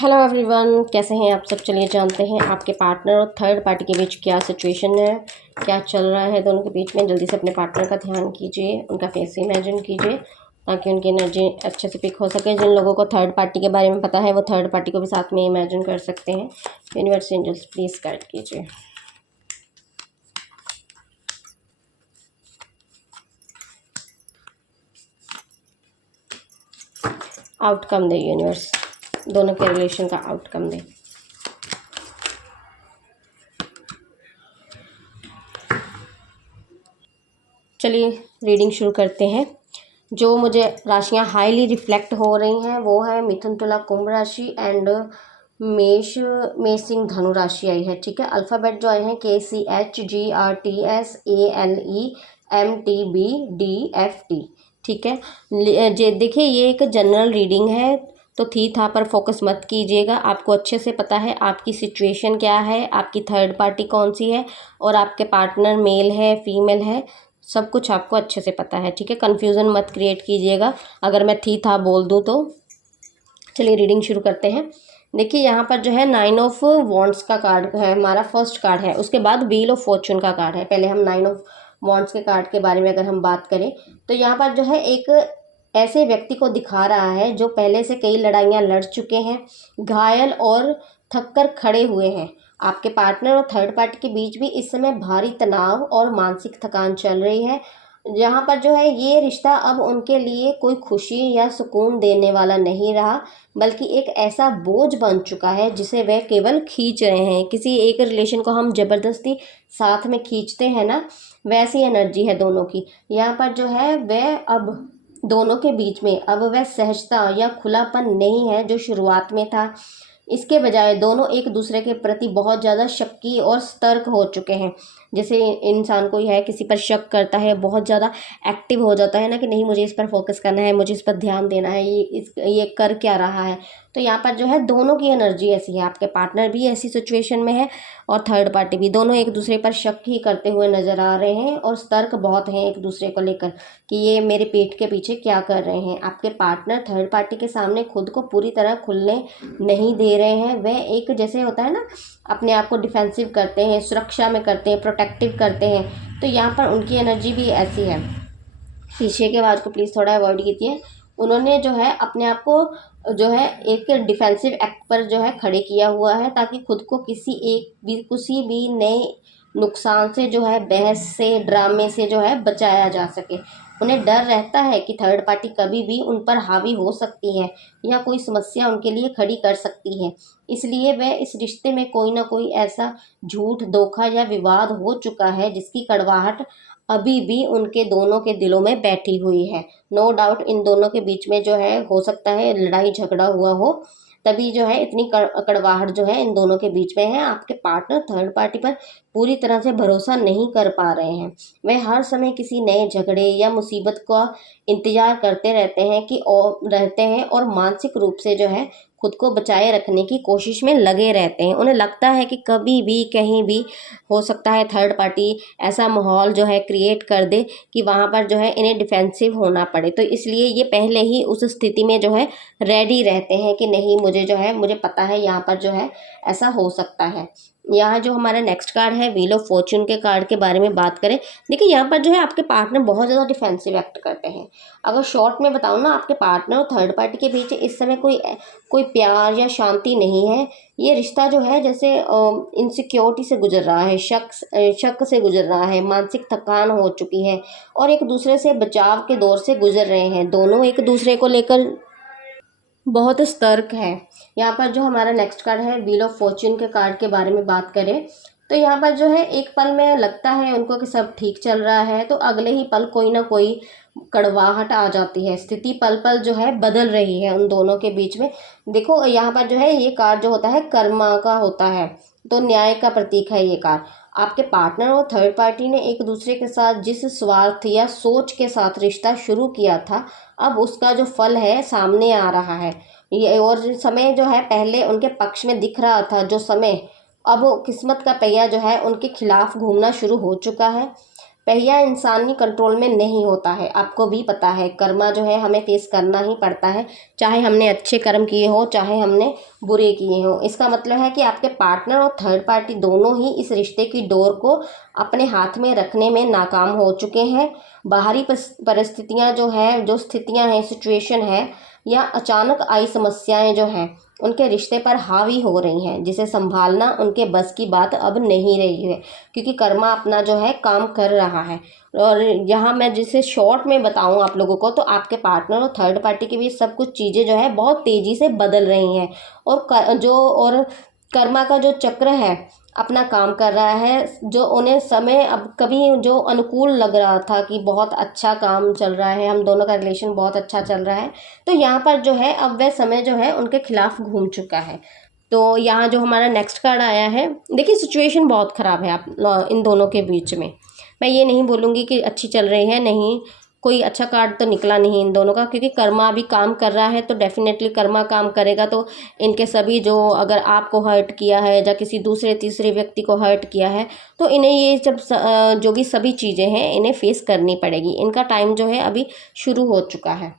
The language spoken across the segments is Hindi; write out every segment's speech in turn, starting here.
हेलो एवरीवन, कैसे हैं आप सब। चलिए जानते हैं आपके पार्टनर और थर्ड पार्टी के बीच क्या सिचुएशन है, क्या चल रहा है दोनों के बीच में। जल्दी से अपने पार्टनर का ध्यान कीजिए, उनका फेस इमेजिन कीजिए ताकि उनकी एनर्जी अच्छे से पिक हो सके। जिन लोगों को थर्ड पार्टी के बारे में पता है वो थर्ड पार्टी को भी साथ में इमेजिन कर सकते हैं। यूनिवर्स एंजल्स प्लीज़ गाइड कीजिए। आउटकम दे यूनिवर्स, दोनों के रिलेशन का आउटकम दे। चलिए रीडिंग शुरू करते हैं। जो मुझे राशियां हाईली रिफ्लेक्ट हो रही हैं वो है मिथुन, तुला, कुंभ राशि एंड मेष सिंह धनु राशि आई है। ठीक है, अल्फ़ाबेट जो आए हैं KCHGRTSALEMTBDFT। ठीक है, देखिए ये एक जनरल रीडिंग है तो थी था पर फोकस मत कीजिएगा। आपको अच्छे से पता है आपकी सिचुएशन क्या है, आपकी थर्ड पार्टी कौन सी है और आपके पार्टनर मेल है फीमेल है, सब कुछ आपको अच्छे से पता है। ठीक है, कन्फ्यूज़न मत क्रिएट कीजिएगा अगर मैं थी था बोल दूँ तो। चलिए रीडिंग शुरू करते हैं। देखिए यहाँ पर जो है 9 ऑफ वॉन्ड्स का कार्ड है, हमारा फर्स्ट कार्ड है। उसके बाद व्हील ऑफ फॉर्चून का कार्ड है। पहले हम 9 ऑफ वॉन्ड्स के कार्ड के बारे में अगर हम बात करें तो यहाँ पर जो है एक ऐसे व्यक्ति को दिखा रहा है जो पहले से कई लड़ाइयाँ लड़ चुके हैं, घायल और थक कर खड़े हुए हैं। आपके पार्टनर और थर्ड पार्टी के बीच भी इस समय भारी तनाव और मानसिक थकान चल रही है। जहाँ पर जो है ये रिश्ता अब उनके लिए कोई खुशी या सुकून देने वाला नहीं रहा, बल्कि एक ऐसा बोझ बन चुका है जिसे वे केवल खींच रहे हैं। किसी एक रिलेशन को हम जबरदस्ती साथ में खींचते हैं ना, वैसी एनर्जी है दोनों की। यहाँ पर जो है वह अब दोनों के बीच में अब वह सहजता या खुलापन नहीं है जो शुरुआत में था। इसके बजाय दोनों एक दूसरे के प्रति बहुत ज़्यादा शक्की और सतर्क हो चुके हैं। जैसे इंसान कोई है किसी पर शक करता है, बहुत ज़्यादा एक्टिव हो जाता है ना कि नहीं मुझे इस पर फोकस करना है, मुझे इस पर ध्यान देना है, ये कर क्या रहा है। तो यहाँ पर जो है दोनों की एनर्जी ऐसी है, आपके पार्टनर भी ऐसी सिचुएशन में है और थर्ड पार्टी भी। दोनों एक दूसरे पर शक ही करते हुए नज़र आ रहे हैं और सतर्क बहुत हैं एक दूसरे को लेकर कि ये मेरे पेट के पीछे क्या कर रहे हैं। आपके पार्टनर थर्ड पार्टी के सामने खुद को पूरी तरह खुलने नहीं दे रहे हैं। वह एक जैसे होता है ना, अपने आप को डिफेंसिव करते हैं, सुरक्षा में करते हैं, प्रोटेक्टिव करते हैं। तो यहाँ पर उनकी एनर्जी भी ऐसी है। पीछे के आवाज़ को प्लीज़ थोड़ा अवॉइड कीजिए। उन्होंने जो है अपने आप को जो है एक डिफेंसिव एक्ट पर जो है खड़े किया हुआ है ताकि खुद को किसी भी नए नुकसान से जो है, बहस से, ड्रामे से जो है बचाया जा सके। उन्हें डर रहता है कि थर्ड पार्टी कभी भी उन पर हावी हो सकती है या कोई समस्या उनके लिए खड़ी कर सकती है। इसलिए वह इस रिश्ते में कोई ना कोई ऐसा झूठ, धोखा या विवाद हो चुका है जिसकी कड़वाहट अभी भी उनके दोनों के दिलों में बैठी हुई है। नो डाउट इन दोनों के बीच में जो है हो सकता है लड़ाई झगड़ा हुआ हो, तभी जो है इतनी कड़वाहट जो है इन दोनों के बीच में है। आपके पार्टनर थर्ड पार्टी पर पूरी तरह से भरोसा नहीं कर पा रहे हैं। वे हर समय किसी नए झगड़े या मुसीबत का इंतजार करते रहते हैं और मानसिक रूप से जो है खुद को बचाए रखने की कोशिश में लगे रहते हैं। उन्हें लगता है कि कभी भी कहीं भी हो सकता है थर्ड पार्टी ऐसा माहौल जो है क्रिएट कर दे कि वहाँ पर जो है इन्हें डिफेंसिव होना पड़े। तो इसलिए ये पहले ही उस स्थिति में जो है रेडी रहते हैं कि नहीं मुझे पता है यहाँ पर जो है ऐसा हो सकता है। यहाँ जो हमारा नेक्स्ट कार्ड है व्हील ऑफ फॉर्चून के कार्ड के बारे में बात करें। देखिए यहाँ पर जो है आपके पार्टनर बहुत ज़्यादा डिफेंसिव एक्ट करते हैं। अगर शॉर्ट में बताऊँ ना, आपके पार्टनर और थर्ड पार्टी के बीच इस समय कोई प्यार या शांति नहीं है। ये रिश्ता जो है जैसे इनसिक्योरिटी से गुजर रहा है, शक से गुजर रहा है, मानसिक थकान हो चुकी है और एक दूसरे से बचाव के दौर से गुजर रहे हैं। दोनों एक दूसरे को लेकर बहुत सतर्क है। यहाँ पर जो हमारा नेक्स्ट कार्ड है व्हील ऑफ फॉर्चून के कार्ड के बारे में बात करें तो यहाँ पर जो है एक पल में लगता है उनको कि सब ठीक चल रहा है, तो अगले ही पल कोई ना कोई कड़वाहट आ जाती है। स्थिति पल पल जो है बदल रही है उन दोनों के बीच में। देखो यहाँ पर जो है ये कार्ड जो होता है कर्मा का होता है, तो न्याय का प्रतीक है ये कार्ड। आपके पार्टनर और थर्ड पार्टी ने एक दूसरे के साथ जिस स्वार्थ या सोच के साथ रिश्ता शुरू किया था, अब उसका जो फल है सामने आ रहा है। ये और जो समय जो है पहले उनके पक्ष में दिख रहा था, जो समय अब किस्मत का पहिया जो है उनके खिलाफ घूमना शुरू हो चुका है। पहिया इंसानी कंट्रोल में नहीं होता है, आपको भी पता है। कर्मा जो है हमें फेस करना ही पड़ता है, चाहे हमने अच्छे कर्म किए हो चाहे हमने बुरे किए हो। इसका मतलब है कि आपके पार्टनर और थर्ड पार्टी दोनों ही इस रिश्ते की डोर को अपने हाथ में रखने में नाकाम हो चुके हैं। बाहरी परिस्थितियां जो है, जो स्थितियां हैं, सिचुएशन है, या अचानक आई समस्याएं जो हैं उनके रिश्ते पर हावी हो रही हैं, जिसे संभालना उनके बस की बात अब नहीं रही है, क्योंकि कर्मा अपना जो है काम कर रहा है। और यहाँ मैं जिसे शॉर्ट में बताऊँ आप लोगों को, तो आपके पार्टनर और थर्ड पार्टी के बीच सब कुछ चीज़ें जो है बहुत तेज़ी से बदल रही हैं, और कर्मा का जो चक्र है अपना काम कर रहा है। जो उन्हें समय अब कभी जो अनुकूल लग रहा था कि बहुत अच्छा काम चल रहा है, हम दोनों का रिलेशन बहुत अच्छा चल रहा है, तो यहाँ पर जो है अब वह समय जो है उनके खिलाफ घूम चुका है। तो यहाँ जो हमारा नेक्स्ट कार्ड आया है, देखिए सिचुएशन बहुत ख़राब है आप इन दोनों के बीच में। मैं ये नहीं बोलूँगी कि अच्छी चल रही है, नहीं, कोई अच्छा कार्ड तो निकला नहीं इन दोनों का, क्योंकि कर्मा अभी काम कर रहा है, तो डेफिनेटली कर्मा काम करेगा तो इनके सभी जो, अगर आपको हर्ट किया है या किसी दूसरे तीसरे व्यक्ति को हर्ट किया है, तो इन्हें ये जब जो भी सभी चीज़ें हैं इन्हें फेस करनी पड़ेगी। इनका टाइम जो है अभी शुरू हो चुका है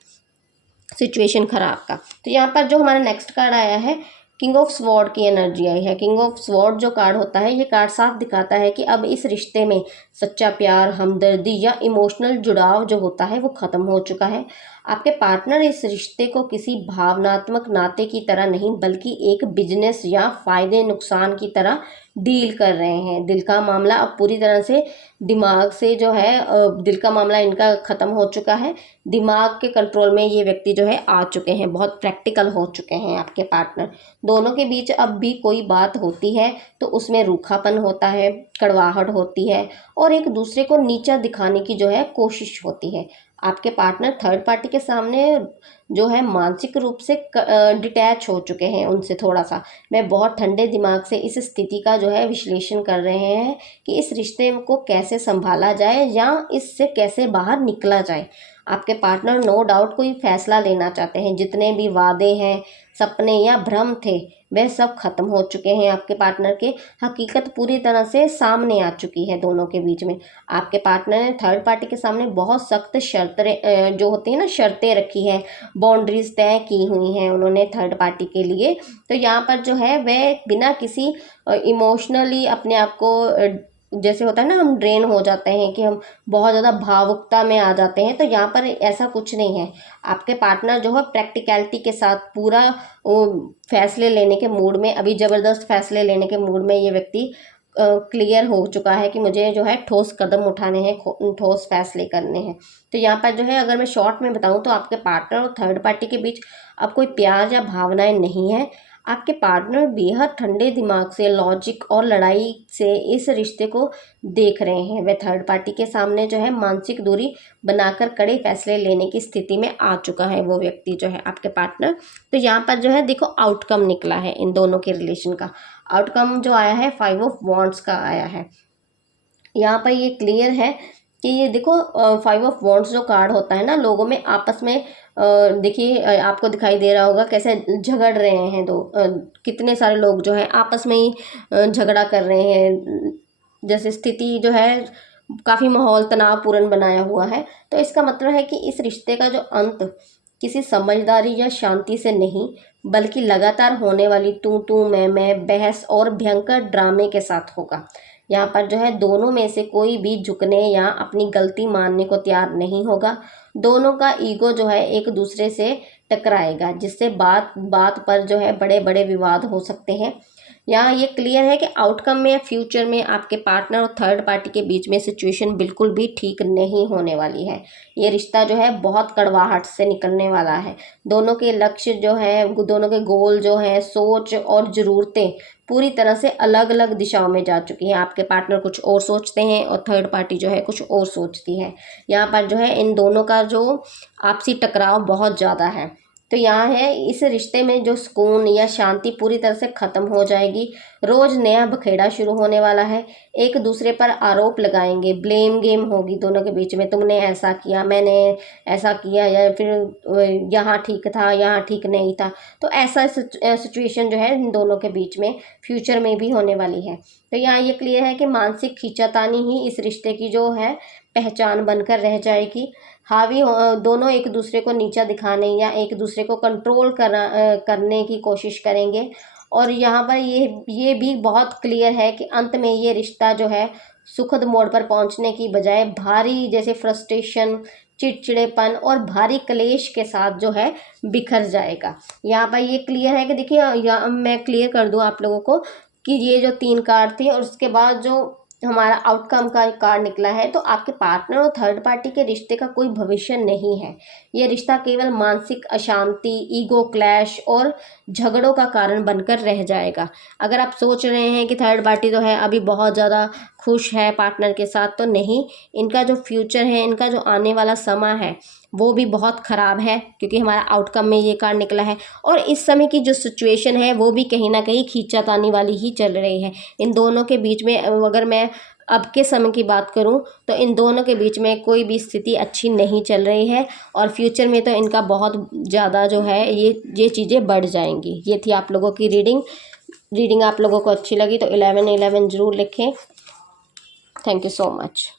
सिचुएशन ख़राब का। तो यहाँ पर जो हमारा नेक्स्ट कार्ड आया है, किंग ऑफ स्वॉर्ड की एनर्जी आई है। किंग ऑफ स्वॉर्ड जो कार्ड होता है, ये कार्ड साफ दिखाता है कि अब इस रिश्ते में सच्चा प्यार, हमदर्दी या इमोशनल जुड़ाव जो होता है वो ख़त्म हो चुका है। आपके पार्टनर इस रिश्ते को किसी भावनात्मक नाते की तरह नहीं, बल्कि एक बिजनेस या फ़ायदे नुकसान की तरह डील कर रहे हैं। दिल का मामला अब पूरी तरह से दिमाग से जो है, दिल का मामला इनका ख़त्म हो चुका है। दिमाग के कंट्रोल में ये व्यक्ति जो है आ चुके हैं, बहुत प्रैक्टिकल हो चुके हैं आपके पार्टनर। दोनों के बीच अब भी कोई बात होती है तो उसमें रूखापन होता है, कड़वाहट होती है, और एक दूसरे को नीचा दिखाने की जो है कोशिश होती है। आपके पार्टनर थर्ड पार्टी के सामने जो है मानसिक रूप से डिटैच हो चुके हैं उनसे थोड़ा सा। वे बहुत ठंडे दिमाग से इस स्थिति का जो है विश्लेषण कर रहे हैं कि इस रिश्ते को कैसे संभाला जाए या इससे कैसे बाहर निकला जाए। आपके पार्टनर नो डाउट कोई फैसला लेना चाहते हैं। जितने भी वादे हैं, सपने या भ्रम थे, वह सब खत्म हो चुके हैं आपके पार्टनर के। हकीकत पूरी तरह से सामने आ चुकी है दोनों के बीच में। आपके पार्टनर ने थर्ड पार्टी के सामने बहुत सख्त शर्तें जो होती हैं ना, शर्तें रखी हैं, बाउंड्रीज तय की हुई हैं उन्होंने थर्ड पार्टी के लिए। तो यहाँ पर जो है वह बिना किसी इमोशनली अपने आप को जैसे होता है ना, हम ड्रेन हो जाते हैं कि हम बहुत ज़्यादा भावुकता में आ जाते हैं, तो यहाँ पर ऐसा कुछ नहीं है। आपके पार्टनर जो है प्रैक्टिकलिटी के साथ पूरा फैसले लेने के मूड में, अभी ज़बरदस्त फैसले लेने के मूड में ये व्यक्ति क्लियर हो चुका है कि मुझे जो है ठोस कदम उठाने हैं, ठोस फैसले करने हैं। तो यहाँ पर जो है, अगर मैं शॉर्ट में बताऊँ, तो आपके पार्टनर और थर्ड पार्टी के बीच अब कोई प्यार या भावनाएं नहीं है। आपके पार्टनर बेहद ठंडे दिमाग से, लॉजिक और लड़ाई से इस रिश्ते को देख रहे हैं। वे थर्ड पार्टी के सामने जो है मानसिक दूरी बनाकर कड़े फैसले लेने की स्थिति में आ चुका है वो व्यक्ति जो है आपके पार्टनर। तो यहाँ पर जो है देखो आउटकम निकला है इन दोनों के रिलेशन का। आउटकम जो आया है 5 ऑफ वॉन्ड्स का आया है। यहाँ पर ये क्लियर है कि ये देखो 5 ऑफ वॉन्ड्स जो कार्ड होता है ना, लोगों में आपस में देखिए आपको दिखाई दे रहा होगा कैसे झगड़ रहे हैं कितने सारे लोग जो हैं आपस में ही झगड़ा कर रहे हैं। जैसे स्थिति जो है काफ़ी माहौल तनावपूर्ण बनाया हुआ है। तो इसका मतलब है कि इस रिश्ते का जो अंत किसी समझदारी या शांति से नहीं, बल्कि लगातार होने वाली तू मैं बहस और भयंकर ड्रामे के साथ होगा। यहाँ पर जो है दोनों में से कोई भी झुकने या अपनी गलती मानने को तैयार नहीं होगा। दोनों का ईगो जो है एक दूसरे से टकराएगा, जिससे बात बात पर जो है बड़े बड़े विवाद हो सकते हैं। यहाँ ये क्लियर है कि आउटकम में या फ्यूचर में आपके पार्टनर और थर्ड पार्टी के बीच में सिचुएशन बिल्कुल भी ठीक नहीं होने वाली है। ये रिश्ता जो है बहुत कड़वाहट से निकलने वाला है। दोनों के लक्ष्य जो है, दोनों के गोल जो है, सोच और ज़रूरतें पूरी तरह से अलग अलग दिशाओं में जा चुकी हैं। आपके पार्टनर कुछ और सोचते हैं और थर्ड पार्टी जो है कुछ और सोचती है। यहाँ पर जो है इन दोनों का जो आपसी टकराव बहुत ज़्यादा है। तो यहाँ है इस रिश्ते में जो सुकून या शांति पूरी तरह से ख़त्म हो जाएगी। रोज़ नया बखेड़ा शुरू होने वाला है। एक दूसरे पर आरोप लगाएंगे, ब्लेम गेम होगी दोनों के बीच में, तुमने ऐसा किया, मैंने ऐसा किया, या फिर यहाँ ठीक था, यहाँ ठीक नहीं था। तो ऐसा सिचुएशन जो है इन दोनों के बीच में फ्यूचर में भी होने वाली है। तो यहाँ ये क्लियर है कि मानसिक खींचातानी ही इस रिश्ते की जो है पहचान बनकर रह जाएगी। दोनों एक दूसरे को नीचा दिखाने या एक दूसरे को कंट्रोल करने की कोशिश करेंगे। और यहाँ पर ये भी बहुत क्लियर है कि अंत में ये रिश्ता जो है सुखद मोड़ पर पहुँचने की बजाय भारी जैसे फ्रस्ट्रेशन, चिड़चिड़ेपन और भारी क्लेश के साथ जो है बिखर जाएगा। यहाँ पर ये क्लियर है कि देखिए, यहाँ मैं क्लियर कर दूँ आप लोगों को कि ये जो 3 कार्ड थे और उसके बाद जो हमारा आउटकम का कार्ड निकला है, तो आपके पार्टनर और थर्ड पार्टी के रिश्ते का कोई भविष्य नहीं है। ये रिश्ता केवल मानसिक अशांति, ईगो क्लैश और झगड़ों का कारण बनकर रह जाएगा। अगर आप सोच रहे हैं कि थर्ड पार्टी तो है अभी बहुत ज़्यादा खुश है पार्टनर के साथ, तो नहीं, इनका जो फ्यूचर है, इनका जो आने वाला समय है वो भी बहुत ख़राब है, क्योंकि हमारा आउटकम में ये कार्ड निकला है। और इस समय की जो सिचुएशन है वो भी कहीं ना कहीं खींचातानी वाली ही चल रही है। इन दोनों के बीच में अगर मैं अब के समय की बात करूं तो इन दोनों के बीच में कोई भी स्थिति अच्छी नहीं चल रही है, और फ्यूचर में तो इनका बहुत ज़्यादा जो है ये चीज़ें बढ़ जाएंगी। ये थी आप लोगों की रीडिंग आप लोगों को अच्छी लगी तो 1111 ज़रूर लिखें। Thank you so much.